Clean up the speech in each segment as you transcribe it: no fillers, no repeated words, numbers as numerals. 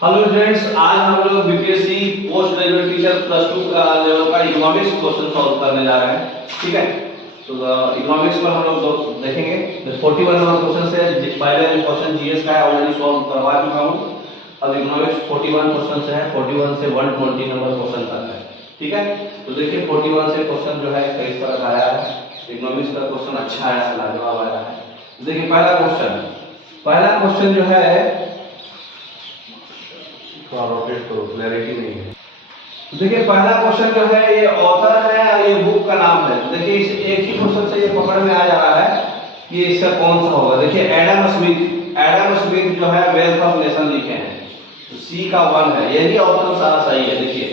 Hello students, आज हम लोग BPSC post graduate teacher plus 2 का लेवल का इकोनॉमिक्स क्वेश्चन सॉल्व करने जा रहे हैं। ठीक है, तो इकोनॉमिक्स पर हम लोग देखेंगे। 41 नंबर क्वेश्चन से पहले जो क्वेश्चन जीएस का है ऑलरेडी सॉल्व करवा चुका हूं। अब इकोनॉमिक्स 41 क्वेश्चन से है, 41 से 120 नंबर क्वेश्चन तक है। ठीक है, तो देखिए 41 से क्वेश्चन जो है कई तरह का आया है। इकोनॉमिक्स का क्वेश्चन अच्छा आया है, लाजवाब आया है। देखिए पहला क्वेश्चन जो है, रोटेट करो, क्लैरिटी नहीं है। तो देखिए पहला क्वेश्चन जो है ये ऑथर है और ये बुक का नाम है। देखिए इस एक ही क्वेश्चन से ये पकड़ में आ जा रहा है कि इसका कौन सा होगा। देखिए एडम स्मिथ जो है वेल्थ ऑफ नेशन लिखे हैं, तो सी का 1 है, यही ऑप्शन सारा सही है। देखिए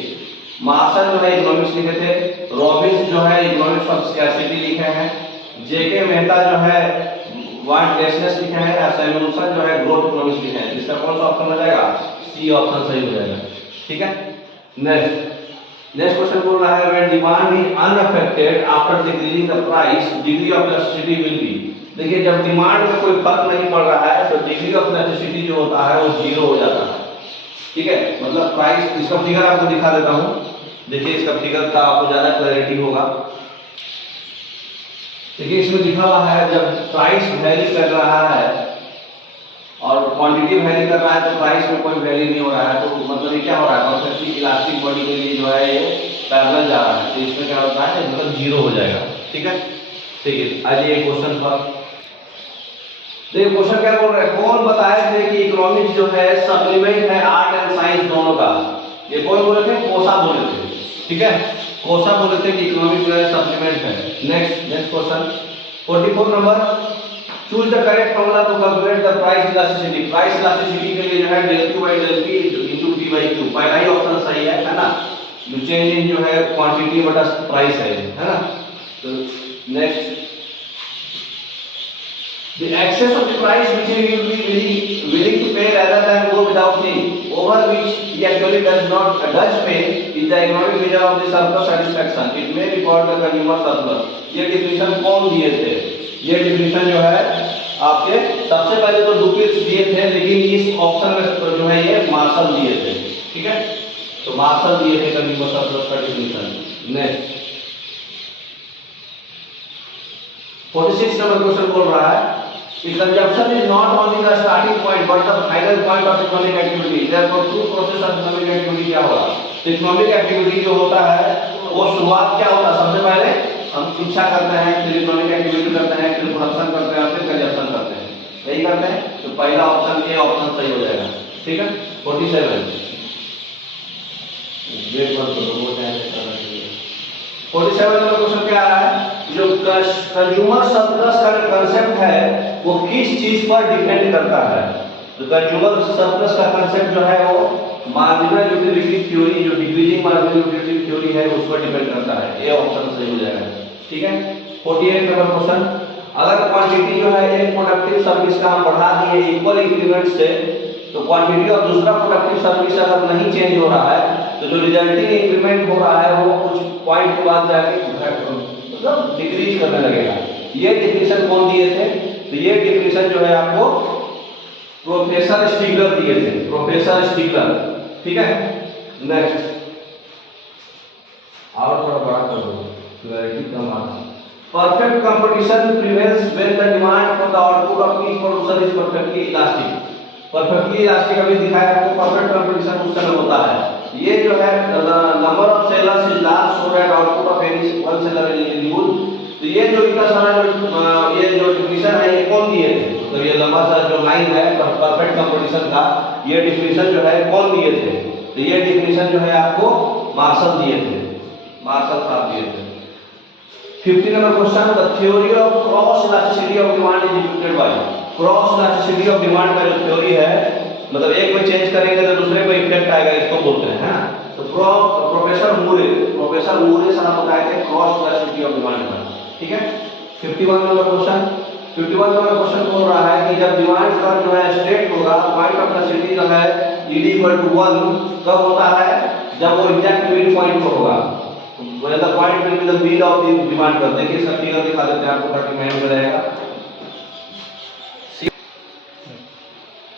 मार्शल जो है इकोनॉमिक्स लिखे थे, रॉबिन्स जो है इकोनॉमिक्स ऑफ स्कैरसिटी लिखे हैं, जेके मेहता जो है वांटलेसनेस लिखे हैं, और सैमुअलसन जो है ग्रोथ इकोनॉमिक्स लिखे हैं। इसका कौन सा ऑप्शन हो जाएगा? सी ऑप्शन सही हो जाएगा। ठीक है, नेक्स्ट क्वेश्चन बोल रहा है when demand is unaffected after decreasing the price degree of elasticity will be. देखिए जब डिमांड में कोई फर्क नहीं पड़ रहा है तो डिग्री ऑफ इलास्टिसिटी जो होता है वो 0 हो जाता है। ठीक है, मतलब प्राइस, इसका फिगर आपको दिखा देता हूं। देखिए इसका फिगर का आपको ज्यादा क्लैरिटी होगा। देखिए इसमें लिखा हुआ है जब प्राइस वैरी कर रहा है और क्वांटिटी वैरी कर रहा है तो प्राइस में कोई वैरी नहीं हो रहा है, तो मतलब ये क्या हो रहा है, परफेक्टली इलास्टिक बॉडी के लिए जो है ये पैरेलल जा रहा है, तो इसमें क्या होता है, मतलब 0 हो जाएगा। ठीक है, ठीक है, आज ये क्वेश्चन पर देखिए क्वेश्चन क्या बोल रहा है, कौन बताए थे कि इकोनॉमिक्स जो है सप्लीमेंट है आर्ट एंड साइंस दोनों का। ये कौन बोले थे? कोसा बोले थे। ठीक है, कोसा बोले थे कि इकोनॉमिक्स जो है सप्लीमेंट है। Next question 44 number, choose the correct formula to calculate the price elasticity. Price elasticity के लिए जो है del q by del p into p by q, पहला ही ऑप्शन सही है ना। जो चेंज इन जो है क्वांटिटी बटा प्राइस है ना। तो next, the excess of the price which he will be willing to pay rather than go without paying, over which he actually does pay is the economic measure of the surplus satisfaction. It may be called the consumer surplus. ये definition कौन दिए थे? ये definition जो है आपके सबसे पहले तो डुपिट्स दिए थे, लेकिन इस ऑप्शन में तो जो है ये मार्शल दिए थे। ठीक है, तो मार्शल दिए थे कंज्यूमर सरप्लस का डिफिनेशन। नेक्स्ट 46 नंबर क्वेश्चन बोल रहा है कि consumption is not only the starting point but the final point of economic activity. Therefore true process of economic activity क्या होगा? तो इकोनॉमिक एक्टिविटी जो होता है वो शुरुआत क्या होता है? सबसे पहले हम शिक्षा करते हैं, फिर इकोनॉमिक एक्टिविटी करते हैं, फिर प्रोडक्शन करते हैं, फिर कंजम्पशन करते हैं, यही करते हैं। तो पहला ऑप्शन ए ऑप्शन सही हो जाएगा। ठीक है, 47 नंबर क्वेश्चन क्या आ रहा है, जो कंज्यूमर सरप्लस का कंसेप्ट है वो किस चीज पर डिपेंड करता है? तो कंज्यूमर सरप्लस का कंसेप्ट जो है वो मार्जिनल यूटिलिटी थ्योरी, जो डिक्रीजिंग मार्जिनल यूटिलिटी थ्योरी है उस पर डिपेंड करता है। ए ऑप्शन सही हो जाएगा। ठीक है, 48 नंबर क्वेश्चन, अगर क्वांटिटी जो है एक प्रोडक्टिव सर्विस का हम बढ़ा दिए इक्वल इंक्रीमेंट से, तो क्वांटिटी ऑफ दूसरा प्रोडक्टिव सर्विस अगर नहीं चेंज हो रहा है तो जो रिजल्टिंग इंक्रीमेंट हो रहा है वो कुछ पॉइंट के बाद जाके मतलब डिक्रीज करने लगेगा। ये डिफिनेशन कौन दिए थे? तो ये डिफिनेशन जो है आपको प्रोफेसर स्टिगलर दिए थे, प्रोफेसर स्टिगलर। ठीक है, नेक्स्ट और थोड़ा बड़ा कर दो, क्लैरिटी कम आ रहा है। Perfect competition prevails when the demand for the output of each producer is perfectly elastic. Perfectly elastic अभी दिखाया आपको, परफेक्ट कंपटीशन उस समय होता है। ये जो है number of sellers is large so that output of any one seller is huge. तो ये जो इतना सारा जो ये जो डिफिनेशन है ये कौन दिए थे? तो ये लंबा सा जो लाइन है परफेक्ट कंपटीशन का, ये डिफिनेशन जो है कौन दिए थे? तो ये डिफिनेशन जो है आपको मार्शल दिए थे, मार्शल साहब दिए थे। 50 number question, the theory of cross elasticity of demand is defined by. Cross elasticity of demand का जो थ्योरी है, मतलब एक में चेंज करेंगे तो दूसरे पे इफेक्ट आएगा, इसको बोलते हैं ना। तो प्रोफेसर मूरे साहब बताए थे क्रॉस इलास्टिसिटी ऑफ डिमांड का। ठीक है, 51 नंबर क्वेश्चन, 51 नंबर क्वेश्चन बोल रहा है कि जब डिमांड कर्व जो है स्ट्रेट होगा, पॉइंट ऑफ इलास्टिसिटी जो है ed = 1 कब होता है? जब वो एग्जैक्ट मिड पॉइंट पर होगा। When the point will be the middle of the demand curve। देखिए इसका फिगर दिखा देते हैं आपको ताकि माइंड में रहेगा।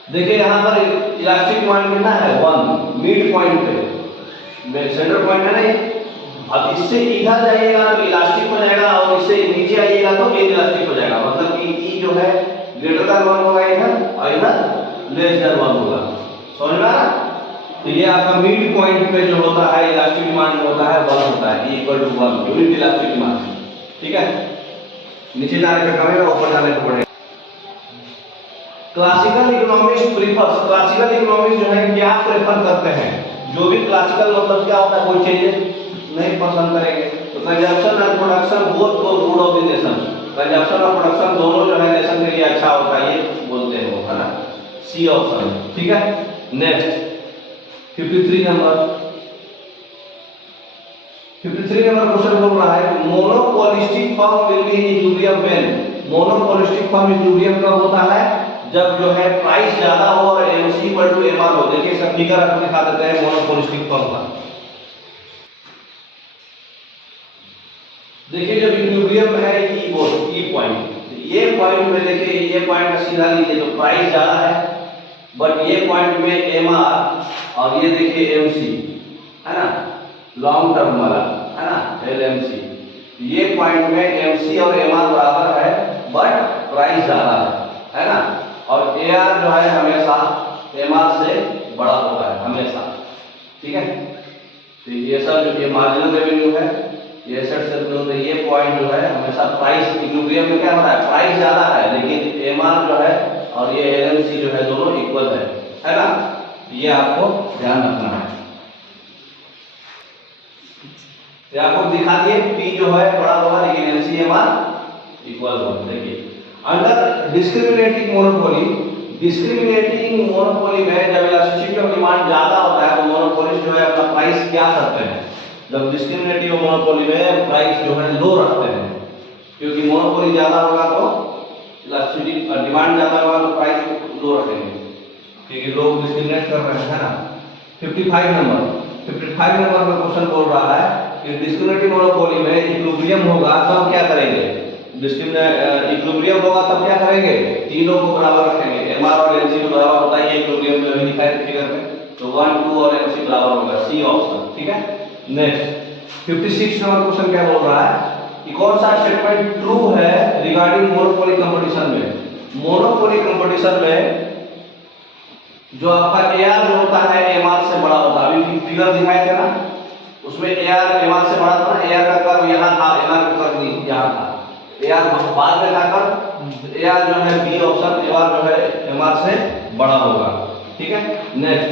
देखिए यहाँ पर इलास्टिक डिमांड कितना है 1 मिड पॉइंट पे, सेंटर पॉइंट है ना ये। अब इससे इधर जाइएगा तो इलास्टिक हो जाएगा और इससे नीचे आइएगा तो इनइलास्टिक हो जाएगा, मतलब कि ई जो है ग्रेटर देन 1 होगा इधर और इधर लेस देन 1 होगा। समझ में आ रहा? तो ये आपका मिड पॉइंट पे जो होता है इलास्टिक डिमांड जो होता है 1 होता है, E = 1 यूनिट इलास्टिक डिमांड। ठीक है, नीचे जाने पे कमेगा, ऊपर जाने पे बढ़ेगा। Classical economics prefers, classical economics जो है क्या प्रेफर करते हैं, जो भी क्लासिकल मतलब क्या होता है, कोई चेंजेस नहीं पसंद करेंगे। तो consumption and production both for good of the nation, consumption और प्रोडक्शन दोनों जो है नेशन के लिए अच्छा होता है, ये बोलते हैं वो, है ना, सी ऑप्शन। ठीक है, नेक्स्ट 53 नंबर, 53 नंबर क्वेश्चन बोल रहा है monopolistic firm will be in equilibrium when, monopolistic firm equilibrium कब होता है, जब जो है प्राइस ज्यादा हो और एमसी इक्वल टू एमआर हो। देखिए इसका फिगर आपको दिखा देते हैं मोनोपोलिस्टिक फर्म का। देखिए जब इक्विलिब्रियम है ई पॉइंट, ये पॉइंट में देखिए ये पॉइंट सीधा लीजिए तो प्राइस ज्यादा है, बट ये पॉइंट में एमआर और ये देखिए एमसी है ना, लॉन्ग टर्म वाला है ना एलएमसी, ये पॉइंट में एमसी और एमआर बराबर है बट प्राइस ज्यादा है ना, और एआर जो है हमेशा एमआर से बड़ा होता है हमेशा। ठीक है, तो ये सब जो ये मार्जिनल रेवेन्यू है, ये एसेट से तो ये पॉइंट जो है हमेशा प्राइस इक्विलिब्रियम में क्या होता है, प्राइस ज्यादा है लेकिन एमआर जो है और ये एलएमसी जो है दोनों इक्वल है ना, ये आपको ध्यान रखना है। ये आपको दिखा दिए पी जो है बड़ा होगा लेकिन एलसी एमआर इक्वल होगा। देखिए under discriminating monopoly, discriminating monopoly में जब इलास्टिसिटी ऑफ डिमांड ज्यादा होता है तो मोनोपोलिस्ट जो है अपना प्राइस क्या करते हैं, जब डिस्क्रिमिनेटिव मोनोपोली में प्राइस जो है लो रखते हैं, क्योंकि मोनोपोली ज्यादा होगा तो इलास्टिसिटी डिमांड ज्यादा होगा तो प्राइस लो रखेंगे, क्योंकि लोग डिस्क्रिमिनेट कर रहे हैं ना। 55 नंबर में क्वेश्चन बोल रहा है कि डिस्क्रिमिनेटिव मोनोपोली में इक्विलिब्रियम होगा तब क्या करेंगे, इक्विलिब्रियम होगा तब क्या करेंगे, तीनों को बराबर रखेंगे, एमआर और एलसी को बराबर होता है, ये इक्विलिब्रियम में भी दिखाया है फिगर में, तो 1 2 और एलसी बराबर होगा, सी ऑप्शन। ठीक है, नेक्स्ट 56 नंबर क्वेश्चन क्या बोल रहा है कि कौन सा स्टेटमेंट ट्रू है रिगार्डिंग मोनोपोली कंपटीशन में, मोनोपोली कंपटीशन में जो आपका एआर जो होता है एमआर से बड़ा होता है, अभी फिगर दिखाए थे ना उसमें एआर एमआर से बड़ा था ना, एआर का कर्व यहाँ था, एमआर का कर्व यहाँ था, एआर बाद में जाकर एआर जो है बी ऑप्शन, एआर जो है एमआर से बड़ा होगा। ठीक है, नेक्स्ट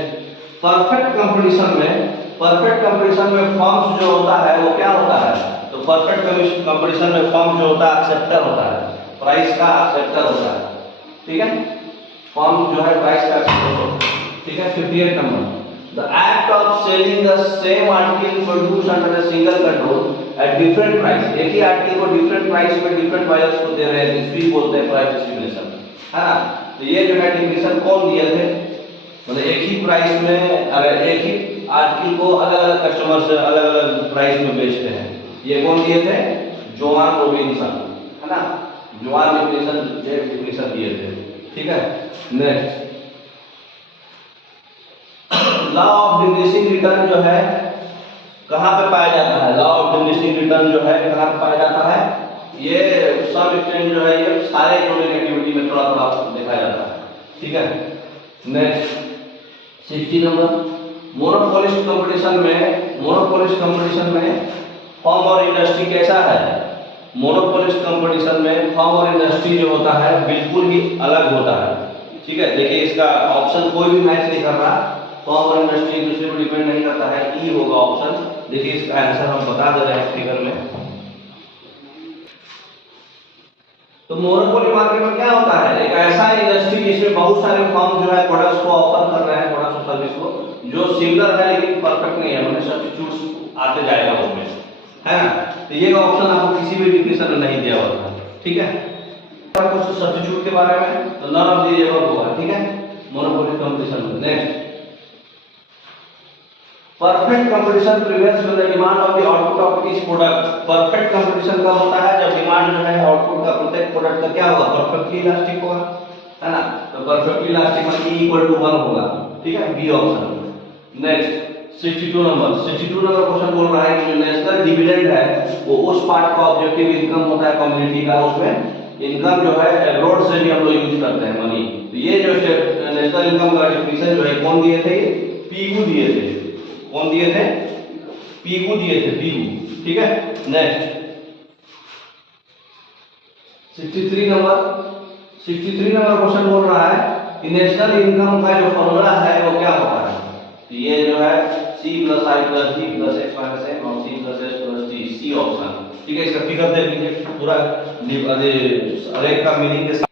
परफेक्ट कंपटीशन में, परफेक्ट कंपटीशन में फर्म्स जो होता है वो क्या होता है, तो परफेक्ट कंपटीशन में फर्म जो होता है एक्सेप्टर होता है, प्राइस का एक्सेप्टर होता है। ठीक है, फर्म जो है प्राइस का एक्सेप्टर होता है। ठीक है, 58 number the act of selling the same article produce under a single control at different price, एक ही आर्टिकल को डिफरेंट प्राइस पे डिफरेंट बायर्स को दे रहे हैं, इसको बोलते हैं प्राइस डिस्क्रिमिनेशन, है ना। तो ये जो है डिफिनेशन कौन दिए थे, मतलब एक ही प्राइस में अगर एक ही आर्टिकल को अलग अलग कस्टमर से अलग अलग प्राइस में बेचते हैं, ये कौन दिए थे, जोआन रॉबिन्सन, है ना, जोआन डिफिनेशन दिए थे। ठीक है, next law of diminishing return जो है कहाँ पे पाया जाता है, लॉ ऑफ डिमिनिशिंग रिटर्न जो है कहाँ पे पाया जाता है, ये सब एक्सटेंड जो है ये सारे इकोनॉमिक एक्टिविटी में थोड़ा थोड़ा देखा जाता है। ठीक है, नेक्स्ट 60 नंबर मोनोपोलिस्ट कंपटीशन में, मोनोपोलिस्ट कंपटीशन में फर्म और इंडस्ट्री कैसा है, मोनोपोलिस्ट कंपटीशन में फर्म और इंडस्ट्री जो होता है बिल्कुल ही अलग होता है। ठीक है, देखिए इसका ऑप्शन कोई भी मैच नहीं कर रहा, फर्म और इंडस्ट्री एक दूसरे पर डिपेंड नहीं करता है, ई होगा ऑप्शन। देखिए इसका आंसर हम बता दे रहे हैं फिगर में। तो मोनोपोली मार्केट में क्या होता है, एक ऐसा इंडस्ट्री जिसमें बहुत सारे फर्म जो है प्रोडक्ट्स को ऑफर कर रहे हैं, प्रोडक्ट्स और सर्विस को जो सिमिलर है लेकिन परफेक्ट नहीं है, मतलब सब्स्टिट्यूट्स आते जाएगा उसमें, है ना। तो ये ऑप्शन आपको किसी भी डिफिनेशन में नहीं दिया हुआ था। ठीक है, कुछ सब्स्टिट्यूट के बारे में तो नन ऑफ द एबव होगा। ठीक है, मोनोपोली कंपटीशन में। Next perfect competition prevails when the demand of the output of each product, perfect competition कब होता है, जब डिमांड जो है आउटपुट का प्रत्येक प्रोडक्ट का क्या होगा, परफेक्टली इलास्टिक होगा, है ना। तो परफेक्टली इलास्टिक में E इक्वल टू 1 होगा, ठीक है, b option. Next 62 number question बोल रहा है कि जो नेशनल डिविडेंड है वो उस पार्ट का ऑब्जेक्टिव इनकम होता है कम्युनिटी का, उसमें इनकम जो है एब्रॉड से भी हम लोग यूज करते हैं मनी। तो ये जो नेशनल इनकम का डेफिनेशन जो है कौन दिए थे, ये पीगू दिए थे। कौन दिए थे, पीगू दिए थे, पीगू, ठीक है। नेक्स्ट 63 नंबर क्वेश्चन बोल रहा है कि नेशनल इनकम का जो फॉर्मूला है वो क्या होता है। तो ये जो है C + I + G + X - M और C + S + T, C option, ठीक है। इसका फिगर देख लीजिए पूरा अरे का मीनिंग के साथ।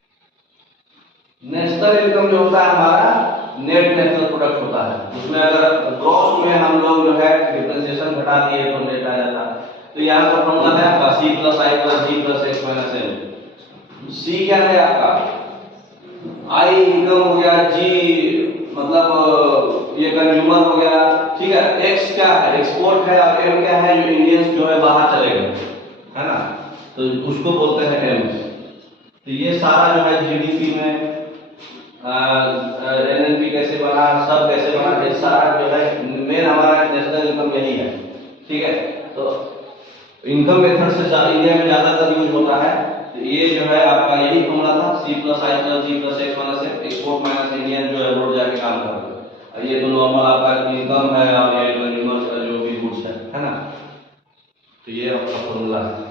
नेशनल इनकम जो होता है हमारा नेट नेशनल प्रोडक्ट होता है, उसमें अगर ग्रॉस में हम लोग जो है डिफरेंशिएशन घटा दिए तो नेट आ जाता है। तो यहाँ पर फॉर्मूला है आपका C + I + G + X - M। C क्या है आपका, I इनकम हो गया, G मतलब ये कंज्यूमर हो गया, ठीक है। X क्या है, एक्सपोर्ट है, और M क्या है, जो इंडियंस जो है बाहर चले गए, है ना, तो उसको बोलते हैं M। तो ये सारा जो है जीडीपी में एनएनपी कैसे बना, सब कैसे बना, ये सारा जो है मेन हमारा नेशनल इनकम यही है, ठीक है। तो इनकम मेथड से इंडिया में ज्यादातर यूज होता है। तो ये जो है आपका यही फॉर्मूला था, C + I + G + X - M, export minus Indian जो है रोड जाके काम कर रहे हैं। ये तो नॉर्मल आपका इनकम है और ये कंज्यूमर का जो भी गुड्स है ना। तो ये आपका फॉर्मूला है।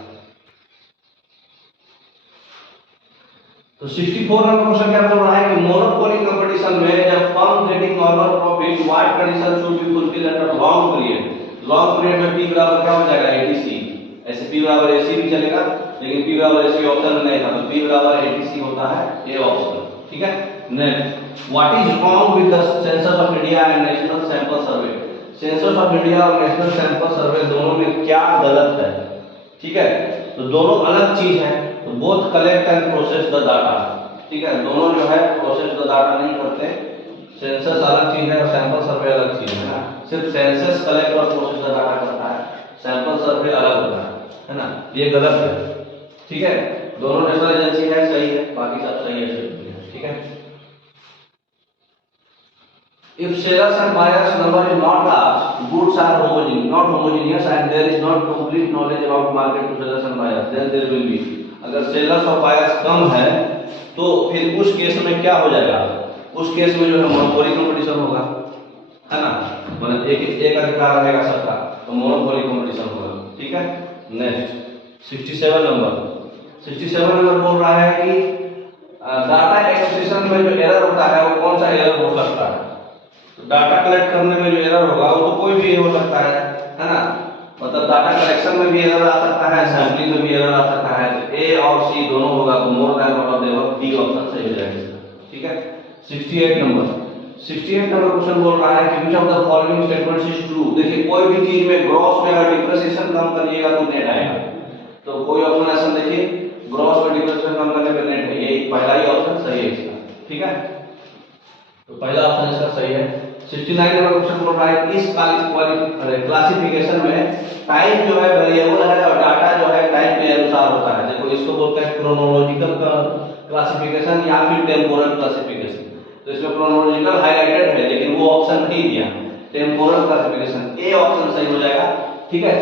तो 64 नंबर क्वेश्चन क्या बोल रहा है कि मोनोपोली कंपटीशन में जब firm getting normal profit what condition should be fulfil at long period में P बराबर क्या हो जाएगा, 80। ऐसे P बराबर AC भी चलेगा, लेकिन P बराबर AC ऑप्शन में नहीं था, तो P बराबर 80 होता है, ये ऑप्शन, ठीक है। Next what is wrong with the census of India and national sample survey. Census of India और नेशनल सैंपल सर्वे दोनों में क्या गलत है, ठीक है। तो दोनों अलग चीज है, तो both collect and process the data, ठीक है। दोनों जो है प्रोसेस द डाटा नहीं करते, सेंसस अलग चीज है और सैंपल सर्वे अलग चीज है ना। सिर्फ सेंसस कलेक्ट और प्रोसेस द डाटा करता है, सैंपल सर्वे अलग होता है ना। ये गलत है, ठीक है। दोनों नेशनल एजेंसी है, सही है, बाकी सब सही है, ठीक है। If sellers and buyers number is not large, goods are not homogeneous and there is not complete knowledge about market to sellers and buyers, then there will be। अगर सेलर्स और बायर्स कम है तो फिर उस केस में क्या हो जाएगा, उस केस में जो है मोनोपोली कंपटीशन होगा, है ना। मतलब एक अधिकार रहेगा सबका, तो मोनोपोली कंपटीशन होगा, ठीक है। नेक्स्ट 67 नंबर बोल रहा है कि डाटा एक्विजिशन में जो एरर होता है वो कौन सा एरर हो सकता है। डाटा कलेक्ट करने में जो एरर होगा वो तो कोई भी हो सकता है ना। मतलब डाटा कलेक्शन में भी एरर आ सकता है, सैंपलिंग में भी एरर आ सकता है। तो ए और सी दोनों होगा, तो मोर देन और देवर डी ऑप्शन सही हो जाएगा, ठीक है। 68 नंबर क्वेश्चन बोल रहा है कि which of the following statements is true. देखिए कोई भी चीज में ग्रॉस में अगर डिप्रिसिएशन कम करिएगा तो नेट आएगा, तो कोई ऑप्शन ऐसा देखिए ग्रॉस में डिप्रिसिएशन कम करने पे नेट है, ये पहला ही ऑप्शन सही है इसका, ठीक है। तो पहला ऑप्शन इसका सही है। 69 नंबर क्वेश्चन बोल रहा है इस क्लासिफिकेशन में टाइम जो है वेरिएबल है और डाटा जो है टाइम के अनुसार होता है। देखो इसको बोलते हैं क्रोनोलॉजिकल क्लासिफिकेशन या फिर टेम्पोरल क्लासिफिकेशन। तो इसमें क्रोनोलॉजिकल हाइलाइटेड है लेकिन वो ऑप्शन नहीं दिया, टेम्पोरल क्लासिफिकेशन, ए ऑप्शन सही हो जाएगा, ठीक है।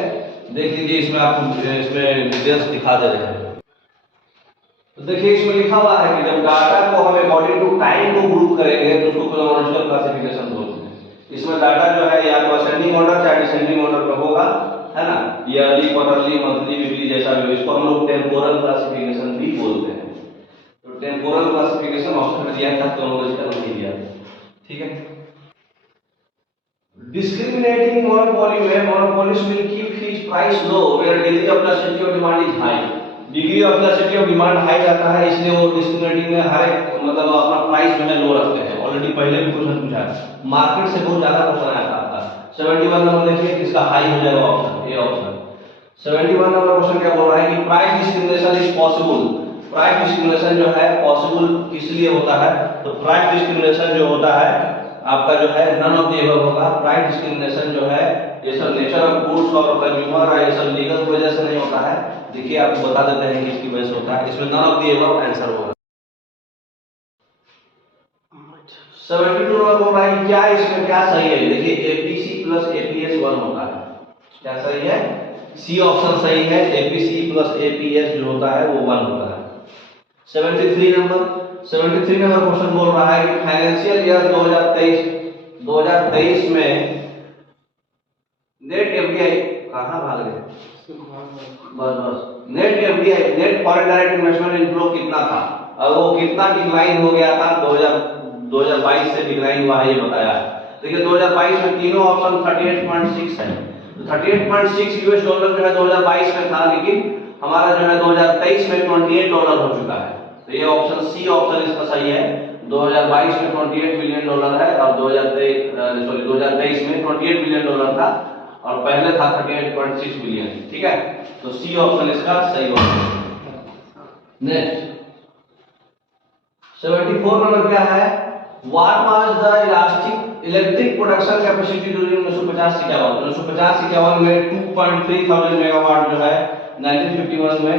देख लीजिए इसमें आपको इसमें डिटेल्स दिखा दे रहे हैं। तो देखिए इसमें लिखा हुआ है कि जब डाटा को हम अकॉर्डिंग टू टाइम को ग्रुप करेंगे तो उसको क्रोनोलॉजिकल क्लासिफिकेशन बोलते हैं। इसमें डाटा जो है या तो असेंडिंग ऑर्डर चाहे डिसेंडिंग ऑर्डर में होगा, है ना, ईयरली, क्वार्टरली, मंथली, वीकली जैसा भी हो, इसको हम लोग टेम्पोरल क्लासिफिकेशन भी बोलते हैं। तो टेम्पोरल क्लासिफिकेशन ऑप्शन में दिया था, क्रोनोलॉजिकल नहीं दिया, ठीक है। Discriminating monopoly में monopolist will keep his price low where degree of elasticity of demand is high। Degree of elasticity of demand high रहता है, इसलिए वो डिस्क्रिमिनेटिंग में हर एक मतलब अपना प्राइस जो है लो रखते हैं। ऑलरेडी पहले भी क्वेश्चन पूछा है, मार्केट से बहुत ज्यादा क्वेश्चन आता था। 71 नंबर देखिए किसका हाई हो जाएगा option, A option. 71 number question क्या बोल रहा है कि price discrimination is possible. Price discrimination जो है पॉसिबल किस लिए होता है, तो प्राइस डिस्क्रिमिनेशन जो होता है आपका जो है नन ऑफ द अबव होगा। प्राइस डिस्क्रिमिनेशन जो है ये सब नेचर ऑफ गुड्स और कंज्यूमर और ये सब लीगल की वजह से नहीं होता है। देखिए आपको बता देते हैं कि इसकी वजह से होता है, इसमें none of the above answer होगा। 72 नंबर बोल रहा है कि क्या इसमें क्या सही है। देखिए एपीसी प्लस एपीएस 1 होता है। क्या सही है? सी ऑप्शन सही है। एपीसी प्लस एपीएस जो होता है वो 1 होता है। 73 नंबर क्वेश्चन बोल रहा है कि फाइनेंशियल ईयर 2023 में नेट एफडीआई कहां भाग गए? बस net FDI net foreign direct investment inflow कितना था और वो कितना डिक्लाइन हो गया था 2022 से डिक्लाइन हुआ है ये बताया है। देखिए 2022 में तीनों ऑप्शन 38.6 है। तो 38.6 यूएस डॉलर जो है 2022 में था, लेकिन हमारा जो है 2023 में $28 हो चुका है। तो ये ऑप्शन सी ऑप्शन इसका सही है। 2022 में $28 बिलियन है और 2023 में $28 बिलियन था और पहले था 38.6 बिलियन। ठीक है, तो सी ऑप्शन इसका सही होगा। नेक्स्ट 74 नंबर क्या है? What was the electric production capacity during 1950-51 में 2.3 मेगावाट जो है 1951 में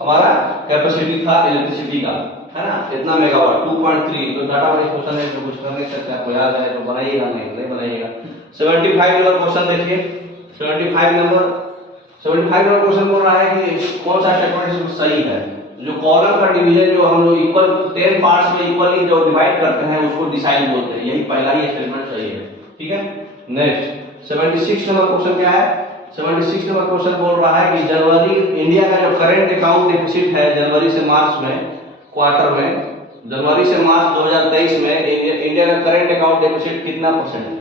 हमारा कैपेसिटी था इलेक्ट्रिसिटी का, है ना, इतना मेगावाट 2.3। तो डाटा वाइज क्वेश्चन है, जो कुछ कर नहीं सकते, आपको याद है तो बनाइएगा, नहीं बनाइएगा। 75 नंबर क्वेश्चन देखिए। 75 नंबर क्वेश्चन बोल रहा है कि कौन सा स्टेटमेंट सही है। जो कॉलम का डिवीजन जो हम लोग इक्वल 10 पार्ट्स में इक्वली जो डिवाइड करते हैं उसको डिसाइड बोलते हैं, यही पहला ही स्टेटमेंट सही है। ठीक है, नेक्स्ट 76 नंबर क्वेश्चन क्या है? 76 नंबर क्वेश्चन बोल रहा है कि जनवरी इंडिया का जो करंट अकाउंट डेफिसिट है जनवरी से मार्च में क्वार्टर में, जनवरी से मार्च 2023 में इंडिया का करंट अकाउंट डेफिसिट कितना परसेंट है?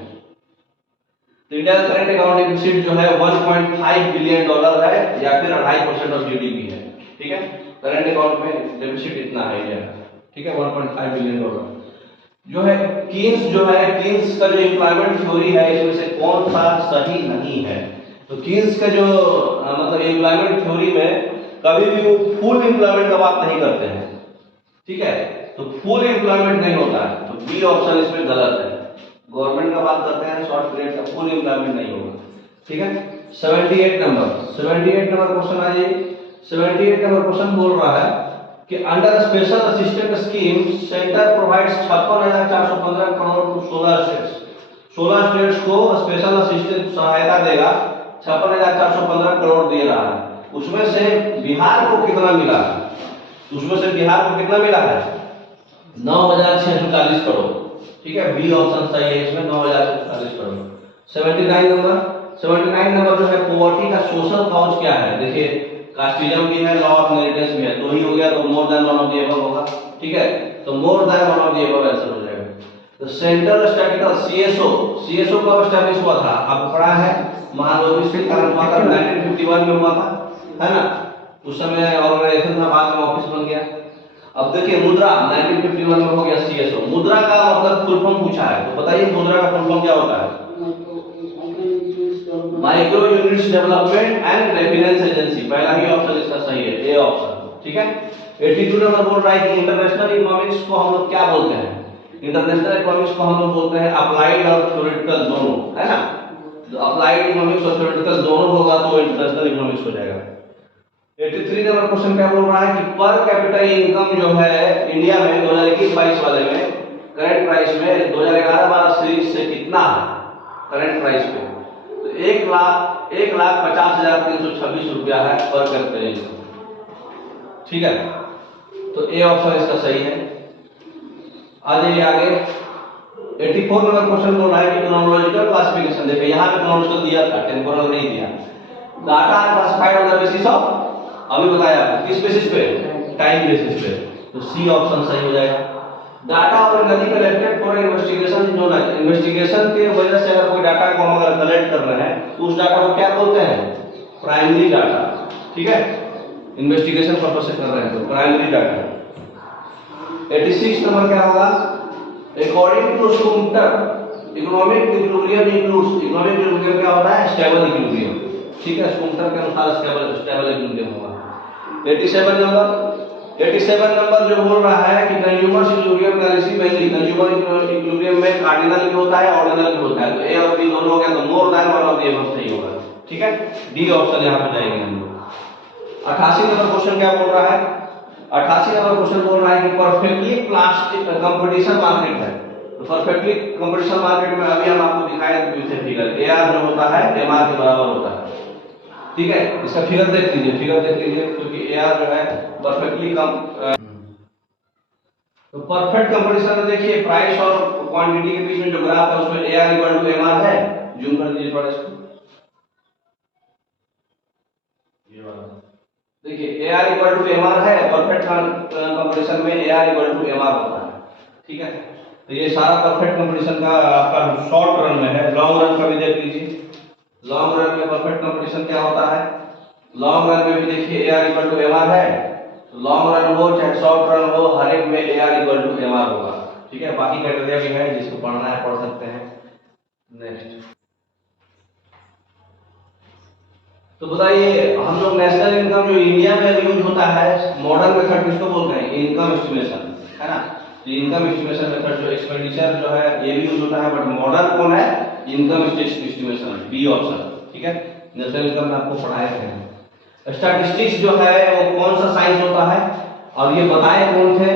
तो इंडिया का करंट अकाउंट डेफिसिट जो है $1.5 बिलियन है या फिर 2.5% ऑफ जीडीपी है। ठीक है, करंट अकाउंट में डेफिसिट इतना है इंडिया का। ठीक है, $1.5 बिलियन जो है। कीन्स का जो एम्प्लॉयमेंट थ्योरी है इसमें से कौन सा सही नहीं है? तो कीन्स का जो मतलब एम्प्लॉयमेंट थ्योरी में कभी भी वो फुल एम्प्लॉयमेंट का बात नहीं करते हैं। ठीक है, तो फुल एम्प्लॉयमेंट नहीं होता है, तो बी ऑप्शन इसमें गलत है। गवर्नमेंट का बात करते हैं, शॉर्ट पीरियड का, फुल एम्प्लॉयमेंट नहीं होगा। ठीक है, 78 नंबर क्वेश्चन आ जाइए। 78 नंबर क्वेश्चन बोल रहा है कि under special assistant scheme centre provides 56,415 crore to 16 states. 16 states को स्पेशल असिस्टेंट सहायता देगा, 56,415 करोड़ दे रहा है। उसमें से बिहार को कितना मिला है? है 9,640 करोड़। ठीक है, बी ऑप्शन सही है इसमें, 9,640 करोड़। 79 नंबर जो है पॉवर्टी का सोशल कॉज क्या है? देखिए कास्टिज्म भी है, लॉ ऑफ इनहेरिटेंस भी है, दो ही हो गया तो more than one of the above होगा। ठीक है, तो more than one of the above answer हो जाएगा। तो सेंट्रल स्टैटिस्टिकल सीएसओ कब एस्टैब्लिश हुआ था? आपको पढ़ा है, महानवमी से कारण हुआ था, 1951 में हुआ था, है ना। उस समय ऑर्गेनाइजेशन था, बाद में ऑफिस बन गया। अब देखिए मुद्रा 1951 में हो गया सीएसओ। मुद्रा का मतलब फुल फॉर्म पूछा है, तो बताइए मुद्रा का फुल फॉर्म क्या होता है? Micro units development and refinance agency. पहला ही ऑप्शन इसका सही है, ए ऑप्शन। ठीक है, 82 नंबर बोल रहा है कि इंटरनेशनल इकोनॉमिक्स को हम लोग क्या बोलते हैं? इंटरनेशनल इकोनॉमिक्स को हम लोग बोलते हैं अप्लाइड और थ्योरेटिकल दोनों, है ना। तो अप्लाइड इकोनॉमिक्स और थ्योरेटिकल दोनों होगा तो इंटरनेशनल इकोनॉमिक्स हो जाएगा। 83 नंबर क्वेश्चन क्या बोल रहा है कि पर कैपिटल इनकम जो है इंडिया में 2021-22 वाले में करंट प्राइस में 2011-12 सीरीज से कितना है करंट प्राइस पे? तो 1,50,326 रुपया है पर कैपिटल इनकम। ठीक है, तो ए ऑप्शन इसका सही है। आ जाइए आगे। 84 नंबर क्वेश्चन बोल रहा है कि क्रोनोलॉजिकल क्लासिफिकेशन। देखिए यहाँ पे क्रोनोलॉजिकल दिया था, टेम्पोरल नहीं दिया। Data classified on the basis of, अभी बताया किस बेसिस पे? टाइम बेसिस पे। तो सी ऑप्शन सही हो जाएगा। डाटा ऑर्गेनाइजली कलेक्टेड फॉर इन्वेस्टिगेशन जो ना इन्वेस्टिगेशन के वजह से अगर कोई डाटा को हम अगर कलेक्ट कर रहे हैं तो उस डाटा को क्या बोलते हैं? Primary data. ठीक है, इन्वेस्टिगेशन पर्पस से कर रहे हैं तो प्राइमरी डाटा। 86 नंबर क्या होगा? According to Schumpeter economic equilibrium includes, economic equilibrium क्या होता है? Stable equilibrium. ठीक है, स्कूटर के अनुसार स्टेबल इक्विलिब्रियम होगा। 87 नंबर जो बोल रहा है कि कंज्यूमर इक्विलिब्रियम एनालिसिस में कंज्यूमर इक्विलिब्रियम में कार्डिनल भी होता है ऑर्डिनल भी होता है, तो ए और बी दोनों हो गया तो more than one of the above सही होगा। ठीक है, डी ऑप्शन यहां पे जाएंगे हम लोग। 88 नंबर क्वेश्चन क्या बोल रहा है? 88 नंबर क्वेश्चन बोल रहा है कि परफेक्टली प्लास्टिक कंपटीशन मार्केट है। परफेक्टली कंपटीशन मार्केट में अभी हम आपको दिखाए थे फिगर, AR जो होता है MR के बराबर होता है। ठीक है, इसका फिगर देख लीजिए, क्योंकि AR जो है परफेक्टली तो परफेक्ट कंपटीशन में देखिए प्राइस और क्वांटिटी के बीच में जो ग्राफ है उसमें AR इक्वल टू MR है। जूम कर दीजिए थोड़ा इसको, ये वाला देखिए AR इक्वल टू MR है। परफेक्ट कंपटीशन में AR इक्वल टू MR होता है। ठीक है, तो ये सारा परफेक्ट कंपटीशन का आपका शॉर्ट रन में है। लॉन्ग रन का भी देख लीजिए, लॉन्ग रन में परफेक्ट कंपटीशन क्या होता है। लॉन्ग रन में भी देखिए AR इक्वल टू MR है। लॉन्ग रन हो चाहे शॉर्ट रन हो, हर एक में AR इक्वल टू MR होगा। ठीक है, बाकी क्राइटेरिया भी है, जिसको पढ़ना है पढ़ सकते हैं। नेक्स्ट तो बताइए, हम लोग नेशनल इनकम जो इंडिया में यूज होता है, मॉडर्न मेथड किसको बोलते हैं, इनकम एस्टिमेशन, है ना। तो इनकम एस्टिमेशन मेथड जो एक्सपेंडिचर जो है ये भी यूज होता है, बट मॉडर्न कौन है, इनकम एस्टिमेशन, बी ऑप्शन। ठीक है, नेशनल इनकम में आपको पढ़ाए थे। स्टैटिस्टिक्स जो है वो कौन सा साइंस होता है, और ये बताए कौन थे।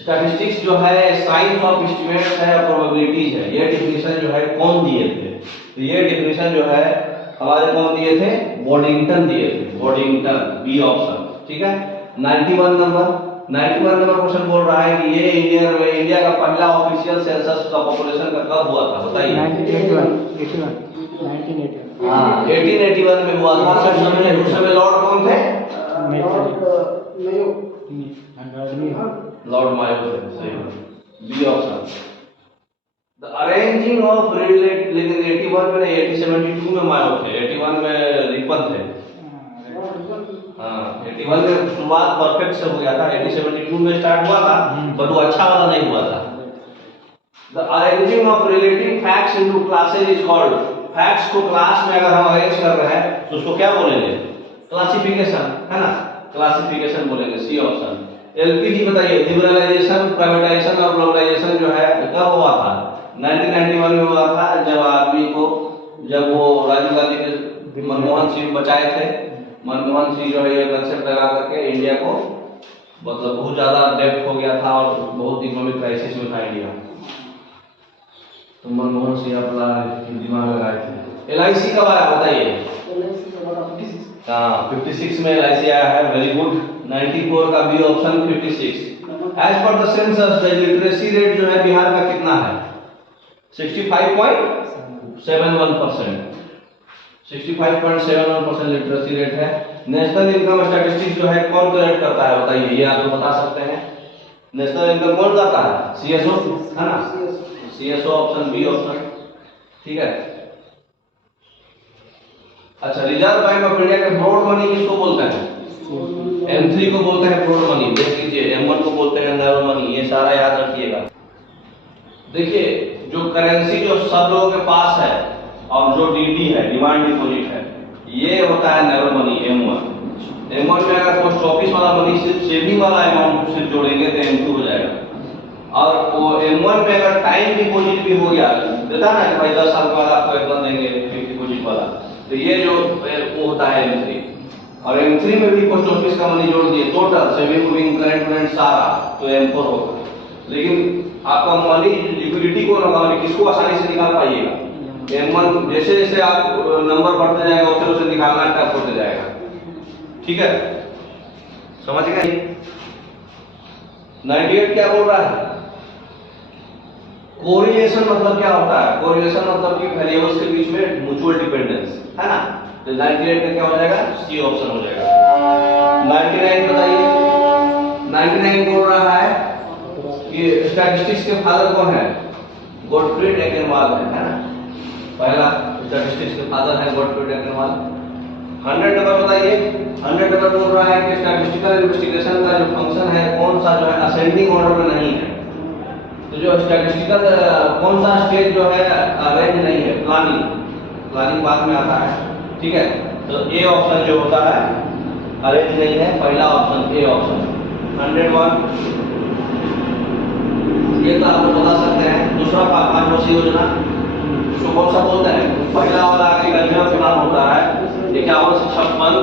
स्टैटिस्टिक्स जो है साइंस ऑफ एस्टिमेट्स है और प्रोबेबिलिटीज है। ये डेफिनेशन जो है कौन दिए थे, तो ये डेफिनेशन जो है हमारे कौन दिए थे, बॉडिंगटन दिए थे, बॉडिंगटन, बी ऑप्शन। ठीक है, 91 नंबर क्वेश्चन बोल रहा है कि ये इंडिया का पहला ऑफिशियल सेंसस का पॉपुलेशन का कब हुआ था, बताइए। 1881 में हुआ था। उस समय लॉर्ड कौन थे, लॉर्ड मायो थे, सही, b option. The arranging of relate, लेकिन 81 में नहीं, 1872 में मायो थे, 81 में रिपन थे। हाँ, 81 में शुरुआत परफेक्ट से हो गया था, 1872 में स्टार्ट हुआ था, बट वो अच्छा वाला नहीं हुआ था। The arranging of relating facts into classes is called, facts को क्लास में अगर हम अरेंज कर रहे हैं तो उसको क्या बोलेंगे, क्लासिफिकेशन, है ना, क्लासिफिकेशन बोलेंगे, सी ऑप्शन। एलपीजी बताइए, लिबरलाइजेशन, प्राइवेटाइजेशन और ग्लोबलाइजेशन जो है कब हुआ था, 1991 में हुआ था, जब वो राजीव गांधी के मनमोहन सिंह बचाए थे। मनमोहन सिंह जो है ये कंसेप्ट लगा करके इंडिया को, मतलब बहुत ज्यादा डेब्ट हो गया था और बहुत इकोनॉमिक क्राइसिस में था इंडिया, तो मनमोहन सिंह अपना दिमाग लगाए थे। LIC कब आया बताइए, हाँ 56 में LIC आया है, वेरी गुड। 94 का b option 56। As per the census the literacy rate जो है बिहार का कितना है, 65.71%, 65.71% लिटरेसी रेट है। नेशनल इनकम स्टैटिस्टिक्स जो है कौन कलेक्ट करता है बताइए, ये आप बता सकते हैं। नेशनल इनकम कौन करता है, CSO, है ना, CSO ऑप्शन, बी ऑप्शन। ठीक है, अच्छा, रिजर्व बैंक ऑफ इंडिया के ब्रॉड मनी किसको बोलते हैं, M3 को बोलते हैं ब्रॉड मनी, देख लीजिए। M1 को बोलते हैं नैरो मनी, ये सारा याद रखिएगा। देखिए, जो करेंसी जो सब लोगों के पास है और जो DD है, डिमांड डिपॉजिट है, ये होता है नैरो मनी, M1। M1 में अगर पोस्ट ऑफिस वाला मनी सिर्फ सेविंग वाला अमाउंट सिर्फ जोड़ेंगे तो M2 हो जाएगा। और वो M1 में अगर टाइम डिपॉजिट भी हो गया, देता ना कि भाई 10 साल बाद आपको इतना देंगे फिक्स डिपॉजिट वाला, तो ये जो वो होता है M3। और M3 में भी पोस्ट ऑफिस का मनी जोड़ दिए, टोटल सेविंग करंट सारा, तो M4 होगा। लेकिन आपका मनी लिक्विडिटी को लगाने किसको आसानी से निकाल पाइएगा, M1। जैसे जैसे आप नंबर बढ़ते जाएगा उसे उसे निकालना टफ होते जाएगा। ठीक है, समझ गए। 98 क्या बोल रहा है, कोरिलेशन मतलब क्या होता है, कोरिलेशन मतलब कि वेरिएबल्स के बीच में म्यूचुअल डिपेंडेंस, है ना। तो 98 में क्या हो जाएगा, सी ऑप्शन हो जाएगा। 99 बताइए, 99 बोल रहा है कि स्टैटिस्टिक्स के फादर कौन है, गॉटफ्रीड एकेनवाल है ना, पहला स्टैटिस्टिक्स के फादर है गॉटफ्रीड एकेनवाल। 100 नंबर बताइए, 100 नंबर बोल रहा है कि स्टैटिस्टिकल इन्वेस्टिगेशन का जो फंक्शन है कौन सा जो है असेंडिंग ऑर्डर में नहीं है। तो जो स्टैटिस्टिकल कौन सा स्टेज जो है अरेंज नहीं है, प्लानिंग बाद में आता है। ठीक है, तो ए ऑप्शन जो होता है अरेंज नहीं है, पहला ऑप्शन ए ऑप्शन। 101 ये तो आप बता सकते हैं। दूसरा 5 वर्षीय योजना उसको कौन सा बोलते हैं, पहला वाला एग्रीकल्चर प्लान होता है 51 से 56,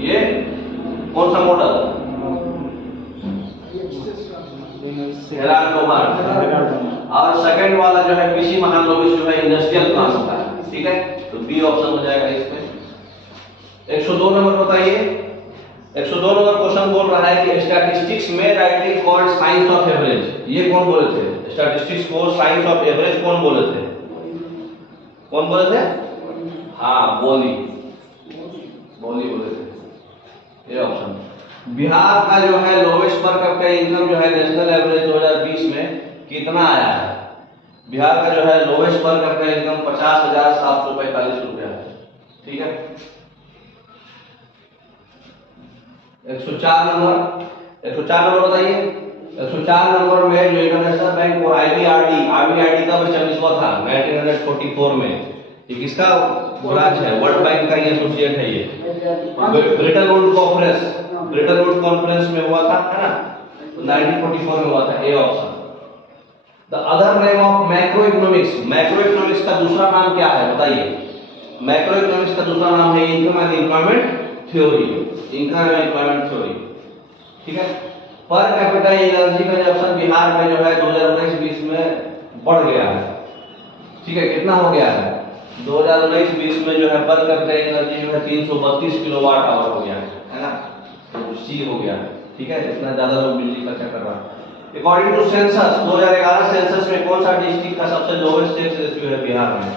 ये कौन सा मॉडल, हेराल्ड और सेकंड वाला जो है कृषि महालोबिस जो है इंडस्ट्रियल क्लास का है, ठीक है, तो बी ऑप्शन हो जाएगा इसमें। 102 नंबर बताइए। 102 नंबर क्वेश्चन बोल रहा है कि स्टैटिस्टिक्स में writing called science of average, ये कौन बोले थे? स्टैटिस्टिक्स को साइंस ऑफ एवरेज कौन बोले थे? कौन बोले थे? हाँ, बोली बोले थे, ये ऑप्शन। बिहार का जो है लोवेस्ट पर कैपिटा इनकम जो है नेशनल एवरेज 2020 में कितना आया है? बिहार का जो है लोवेस्ट पर कैपिटा इनकम 50,745 रुपया है, ठीक है। 104 नंबर बताइए। 104 नंबर में जो इंटरनेशनल बैंक और आईबीआरडी कब एस्टैब्लिश हुआ था? 1944 में। ये किसका ब्रांच है? वर्ल्ड बैंक का ही एसोसिएट है ये। ब्रिटन वुड कॉन्फ्रेंस में हुआ था, है ना, 1944 में हुआ था, A option. The other name of macro economics का दूसरा नाम क्या है बताइए? मैक्रो इकोनॉमिक्स का दूसरा नाम है इनकम एंड एम्प्लॉयमेंट थ्योरी, ठीक है। पर कैपिटा एनर्जी का जो ऑप्शन बिहार में जो है 2019-20 में बढ़ गया है, ठीक है। कितना हो गया है? 2019-20 में जो है पर कैपिटा एनर्जी जो है 332 किलोवाट आवर हो गया है ना, तो सी हो गया है, ठीक है। इतना ज्यादा लोग बिजली खर्चा कर रहा है। अकॉर्डिंग टू सेंसस 2011 सेंसस में कौन सा डिस्ट्रिक्ट का सबसे लोवेस्ट टैक्स रेशियो है बिहार में?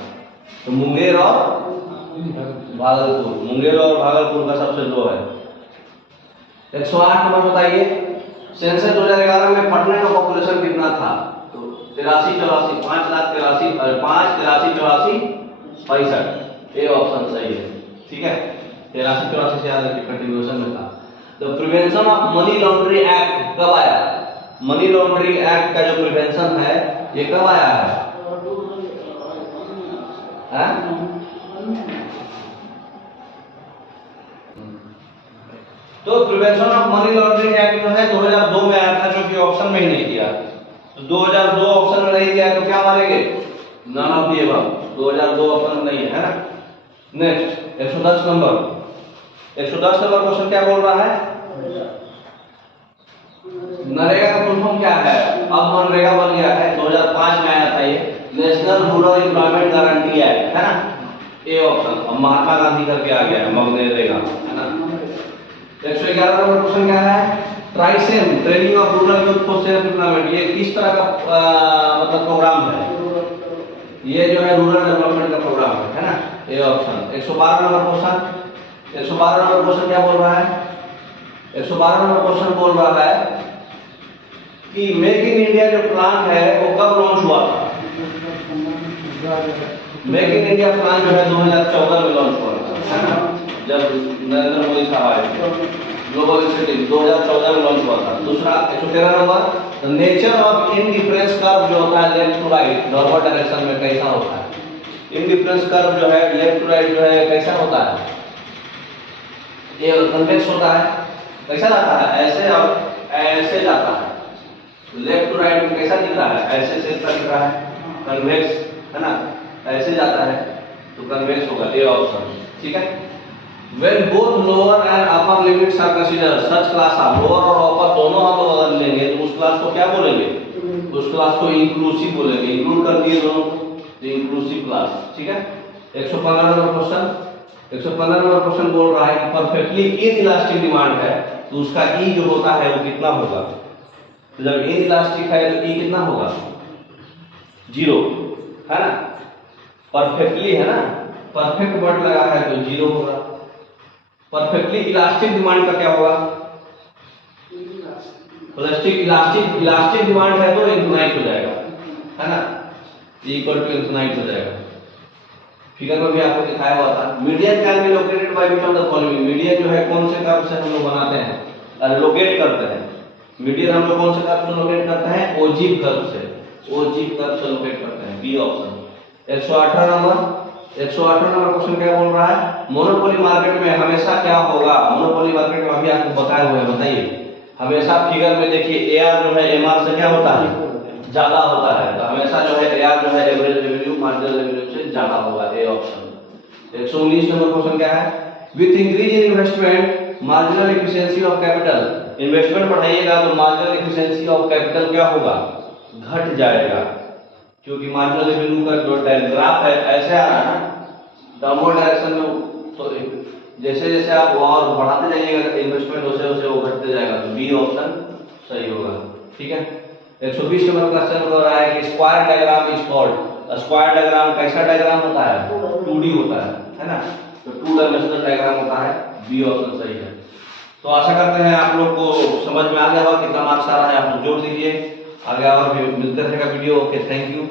तो मुंगेर और भागलपुर का सबसे लो है। 108 नंबर बताइए। सेंसस 2011 में पटना का पॉपुलेशन कितना था? तो 83-84 65, ए ऑप्शन सही है, ठीक है। 83-84 से याद रखिए, कंटिन्यूएशन में था। The prevention of money laundering act कब आया? मनी लॉन्ड्रिंग एक्ट का जो प्रिवेंशन है ये कब आया है? तो prevention of money laundering act जो है 2002 में आया था, जो कि ऑप्शन में ही नहीं दिया। तो 2002 ऑप्शन में नहीं दिया तो क्या मारेंगे? None of the above. 2002 option में नहीं है ना। नेक्स्ट 110 नंबर क्वेश्चन क्या बोल रहा है? नरेगा का फुल फॉर्म क्या है? अब मनरेगा बन गया है, 2005 में आया था ये, national rural employment guarantee act, है ना, ए ऑप्शन। अब महात्मा गांधी करके आ गया है मनरेगा, है ना। 111 नंबर क्वेश्चन क्या है? TRYSEM training of rural youth for self employment, ये किस तरह का मतलब प्रोग्राम है? ये जो है रूरल डेवलपमेंट का प्रोग्राम है ना, ए ऑप्शन। 112 नंबर क्वेश्चन क्या बोल रहा है? 112 नंबर क्वेश्चन बोल रहा है कि मेक इन इंडिया जो प्लान है वो कब लॉन्च हुआ था? मेक इन इंडिया प्लान जो है 2014 में लॉन्च हुआ था, है ना, जब नरेंद्र मोदी साहब आए ग्लोबल इनिशिएटिव 2014 में लॉन्च हुआ था। दूसरा 113 number, nature of indifference curve जो होता है left to right downward direction में कैसा होता है? इनडिफरेंस कर्व जो है लेफ्ट टू राइट जो है कैसा होता है? ये कन्वेक्स होता है। कैसा जाता है? ऐसे और ऐसे जाता है। लेफ्ट टू राइट में कैसा दिख रहा है? ऐसे शेप का दिख रहा है, कन्वेक्स, है ना, ऐसे जाता है तो कन्वेक्स होगा, ए ऑप्शन, ठीक है। When both lower and upper limits are considered, such class are lower और upper दोनों हम लोग अगर लेंगे तो उस क्लास को क्या बोलेंगे? उस क्लास को इंक्लूसिव बोलेंगे। इंक्लूड कर दिए दोनों तो इंक्लूसिव क्लास, ठीक है। 115 नंबर क्वेश्चन बोल रहा है कि परफेक्टली इनइलास्टिक डिमांड है तो उसका ई जो होता है वो कितना होगा? तो जब इनइलास्टिक है तो ई कितना होगा? 0, है ना। परफेक्टली, है ना, परफेक्ट वर्ड लगा है तो 0 होगा। परफेक्टली इलास्टिक डिमांड का क्या होगा? इलास्टिक डिमांड है तो इनफिनाइट हो जाएगा, है ना, इक्वल टू इनफिनाइट हो जाएगा। फिगर में भी आपको दिखाया हुआ था। Median can be located by which of the following, median जो है कौन से कर्व से हम लोग बनाते हैं, लोकेट करते हैं। मीडियन हम लोग कौन से कर्व से लोकेट करते हैं? ओजीव कर्व से लोकेट करते हैं, बी ऑप्शन। 118 नंबर क्वेश्चन क्या बोल रहा है? मोनोपोली मार्केट में हमेशा क्या होगा? मोनोपोली मार्केट में अभी आपको बताया हुआ है, बताइए। हमेशा फिगर में देखिए एआर जो है एमआर से क्या होता है? ज्यादा होता है, तो हमेशा जो है एआर जो है एवरेज रेवेन्यू मार्जिनल रेवेन्यू से ज्यादा होगा, ए ऑप्शन। 119 नंबर क्वेश्चन क्या है? With increase in investment marginal efficiency of capital, investment बढ़ाइएगा तो मार्जिनल एफिशिएंसी ऑफ कैपिटल क्या होगा? घट जाएगा, क्योंकि मार्जिनल रेवेन्यू का जो ग्राफ है ऐसे आ रहा है ना, डाउनवर्ड डायरेक्शन में, तो जैसे जैसे आप और बढ़ाते जाइएगा इन्वेस्टमेंट वैसे वैसे वो घटते जाएगा, तो बी ऑप्शन सही होगा। ठीक है। 120 नंबर क्वेश्चन हो रहा है कि square diagram is called. Square diagram कैसा डायग्राम होता है? 2D होता है ना, तो 2 डायमेंशनल डायग्राम होता है, बी ऑप्शन सही है। तो आशा करते हैं आप लोग को समझ में आ गया होगा कितना मार्क्स आ रहा है, आप लोग जोड़ दीजिए। आगे और भी मिलते रहेगा वीडियो। Okay, thank you.